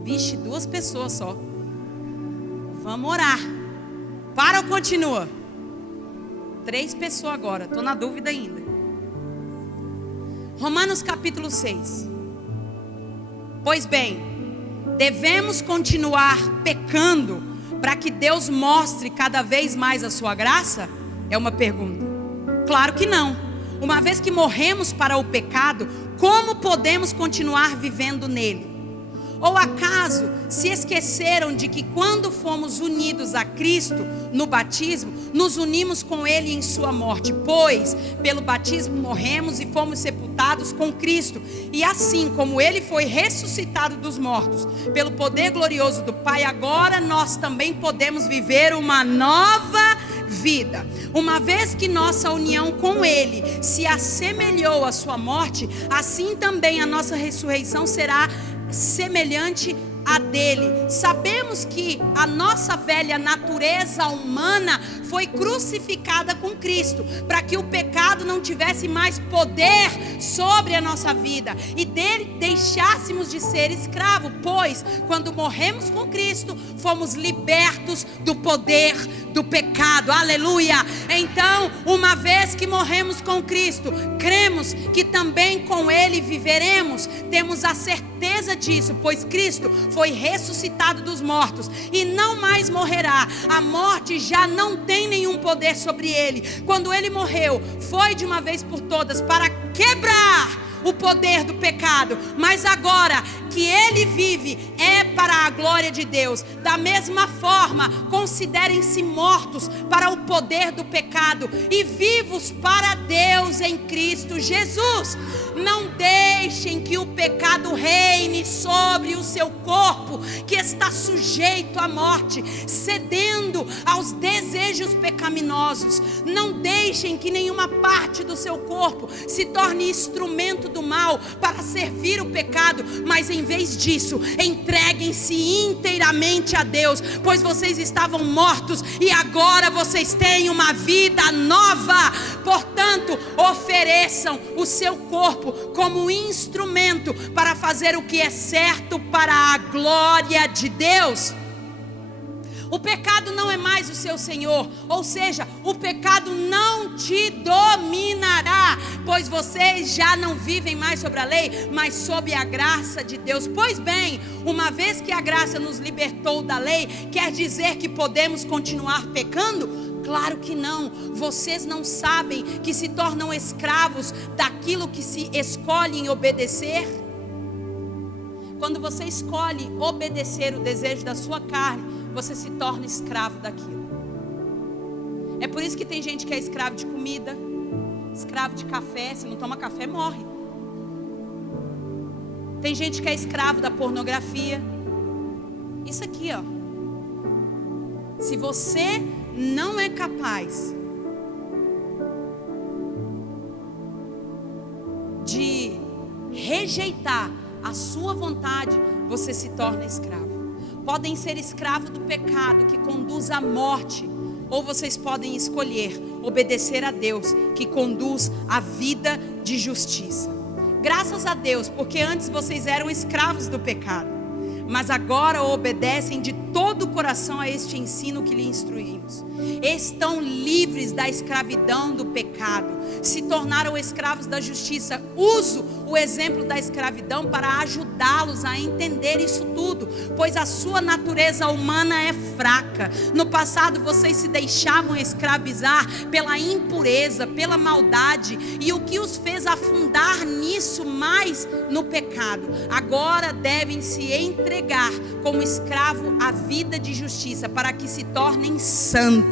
Vixe, 2 pessoas só. Vamos orar. Para ou continua? 3 pessoas agora, estou na dúvida ainda. Romanos capítulo 6. Pois bem, devemos continuar pecando para que Deus mostre cada vez mais a sua graça? É uma pergunta. Claro que não. Uma vez que morremos para o pecado, como podemos continuar vivendo nele? Ou acaso se esqueceram de que quando fomos unidos a Cristo no batismo, nos unimos com Ele em sua morte? Pois pelo batismo morremos e fomos sepultados com Cristo. E assim como Ele foi ressuscitado dos mortos pelo poder glorioso do Pai, agora nós também podemos viver uma nova vida. Uma vez que nossa união com Ele se assemelhou à sua morte, assim também a nossa ressurreição será semelhante a dele. Sabemos que a nossa velha natureza humana foi crucificada com Cristo, para que o pecado não tivesse mais poder sobre a nossa vida e dele deixássemos de ser escravo, pois quando morremos com Cristo, fomos libertos do poder do pecado. Aleluia! Então, uma vez que morremos com Cristo, cremos que também com ele viveremos. Temos a certeza disso, pois Cristo foi ressuscitado dos mortos e não mais morrerá. A morte já não tem nenhum poder sobre ele. Quando ele morreu, foi de uma vez por todas para quebrar o poder do pecado, mas agora que ele vive é para a glória de Deus. Da mesma forma, considerem-se mortos para o poder do pecado e vivos para Deus em Cristo Jesus. Não deixem que o pecado reine sobre o seu corpo, que está sujeito à morte, cedendo aos desejos pecaminosos. Não deixem que nenhuma parte do seu corpo se torne instrumento do mal para servir o pecado, mas em vez disso, entreguem-se inteiramente a Deus, pois vocês estavam mortos e agora vocês têm uma vida nova. Portanto, ofereçam o seu corpo como instrumento para fazer o que é certo para a glória de Deus. O pecado não é mais o seu senhor, ou seja, o pecado não te dominará, pois vocês já não vivem mais sobre a lei, mas sob a graça de Deus. Pois bem, uma vez que a graça nos libertou da lei, quer dizer que podemos continuar pecando? Claro que não. Vocês não sabem que se tornam escravos daquilo que se escolhem obedecer? Quando você escolhe obedecer o desejo da sua carne, você se torna escravo daquilo. É por isso que tem gente que é escravo de comida, escravo de café. Se não toma café, morre. Tem gente que é escravo da pornografia. Isso aqui, ó. Se você não é capaz de rejeitar a sua vontade, você se torna escravo. Podem ser escravos do pecado que conduz à morte, ou vocês podem escolher obedecer a Deus que conduz à vida de justiça. Graças a Deus, porque antes vocês eram escravos do pecado, mas agora obedecem de todo o coração a este ensino que lhe instruímos. Estão livres da escravidão do pecado, se tornaram escravos da justiça. Uso o exemplo da escravidão para ajudá-los a entender isso tudo, pois a sua natureza humana é fraca. No passado vocês se deixavam escravizar pela impureza, pela maldade, e o que os fez afundar nisso mais no pecado. Agora devem se entregar como escravo à vida de justiça, para que se tornem santos.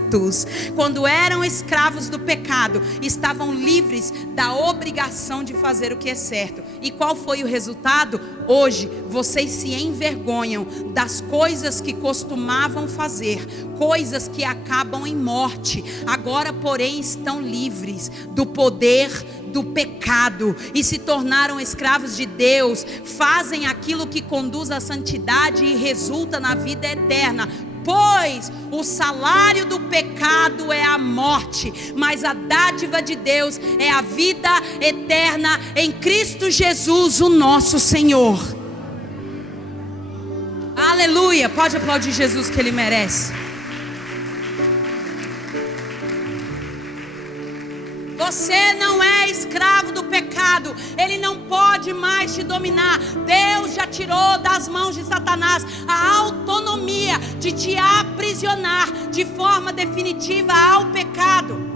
Quando eram escravos do pecado, estavam livres da obrigação de fazer o que é certo. E qual foi o resultado? Hoje vocês se envergonham das coisas que costumavam fazer, coisas que acabam em morte. Agora, porém, estão livres do poder do pecado e se tornaram escravos de Deus. Fazem aquilo que conduz à santidade e resulta na vida eterna. Pois o salário do pecado é a morte, mas a dádiva de Deus é a vida eterna em Cristo Jesus, o nosso Senhor. Aleluia! Pode aplaudir Jesus, que Ele merece. Você não é escravo do pecado, ele não pode mais te dominar. Deus já tirou das mãos de Satanás a autonomia de te aprisionar de forma definitiva ao pecado.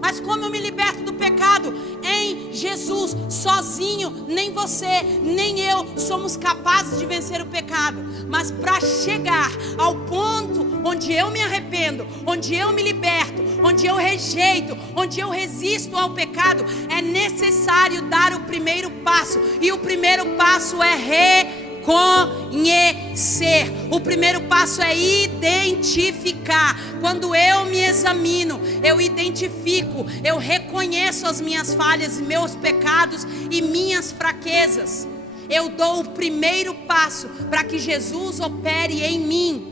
Mas como eu me liberto do pecado? Em Jesus, sozinho, nem você, nem eu somos capazes de vencer o pecado. Mas para chegar ao ponto onde eu me arrependo, onde eu me liberto, onde eu rejeito, onde eu resisto ao pecado, é necessário dar o primeiro passo. E o primeiro passo é reconhecer. O primeiro passo é identificar. Quando eu me examino, eu identifico, eu reconheço as minhas falhas, meus pecados e minhas fraquezas. eu dou o primeiro passo para que Jesus opere em mim.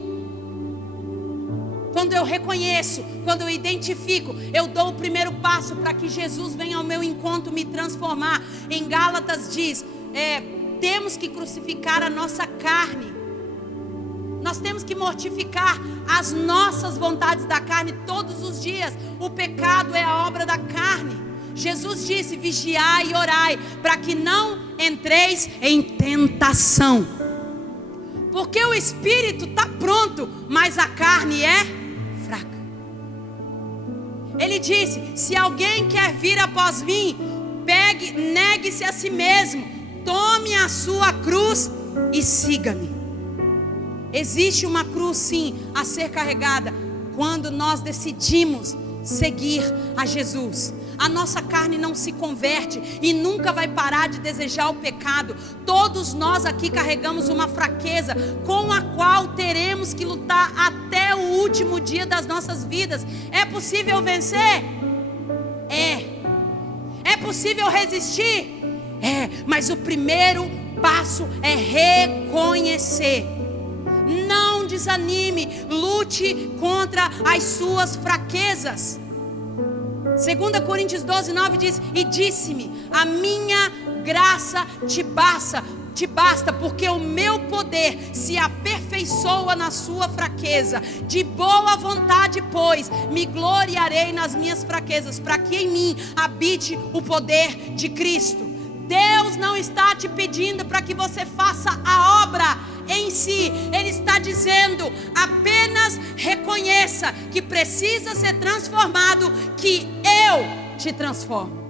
Quando eu reconheço, quando eu identifico, eu dou o primeiro passo para que Jesus venha ao meu encontro me transformar. Em Gálatas diz, temos que crucificar a nossa carne. Nós temos que mortificar as nossas vontades da carne todos os dias. O pecado é a obra da carne. Jesus disse, vigiai e orai, para que não entreis em tentação. Porque o espírito está pronto, mas a carne é fraca. Ele disse, se alguém quer vir após mim, negue-se a si mesmo, tome a sua cruz e siga-me. Existe uma cruz sim a ser carregada quando nós decidimos seguir a Jesus. A nossa carne não se converte e nunca vai parar de desejar o pecado. Todos nós aqui carregamos uma fraqueza com a qual teremos que lutar até o último dia das nossas vidas. É possível vencer? É possível resistir? Mas o primeiro passo é reconhecer. Não desanime, lute contra as suas fraquezas. 2 Coríntios 12:9 diz, e disse-me, a minha graça te basta, porque o meu poder se aperfeiçoa na sua fraqueza. De boa vontade, pois, me gloriarei nas minhas fraquezas, para que em mim habite o poder de Cristo. Deus não está te pedindo para que você faça a obra em si. Ele está dizendo, apenas reconheça que precisa ser transformado, que eu te transformo.